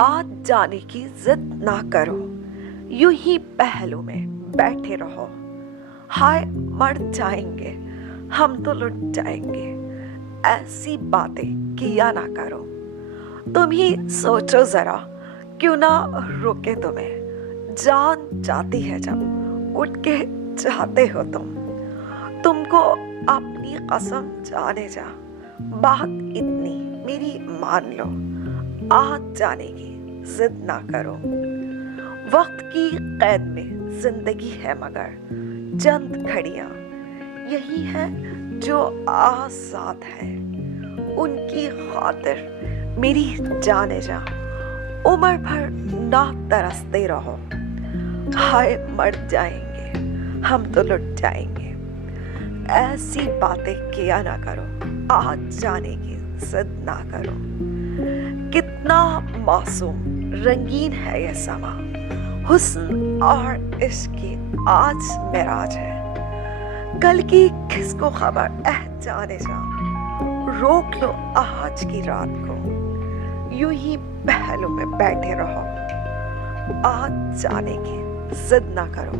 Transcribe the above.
आज जाने की जिद ना करो, यूं ही पहलू में बैठे रहो। हाय मर जाएंगे, हम तो लुट जाएंगे, ऐसी बातें किया ना करो। तुम ही सोचो जरा, क्यों ना रोके तुम्हें। जान जाती है जब उठ के जाते हो तुमको अपनी कसम जाने जा। बात इतनी मेरी मान लो, आज जाने की जिद ना करो। वक्त की कैद में जिंदगी है मगर चंद घड़ियां यही है जो आजाद है। उनकी खातिर मेरी जाने जा, उम्र भर ना तरसते रहो। हाय मर जाएंगे, हम तो लुट जाएंगे, ऐसी बातें किया ना करो। आज जाने की जिद ना करो। कितना मासूम रंगीन है ये समा, हुस्न और इश्क की आज मेराज है। कल की किसको खबर, जाने जा। रोक लो आज की रात को, यूं ही पहलू में बैठे रहो। आज जाने की जिद ना करो।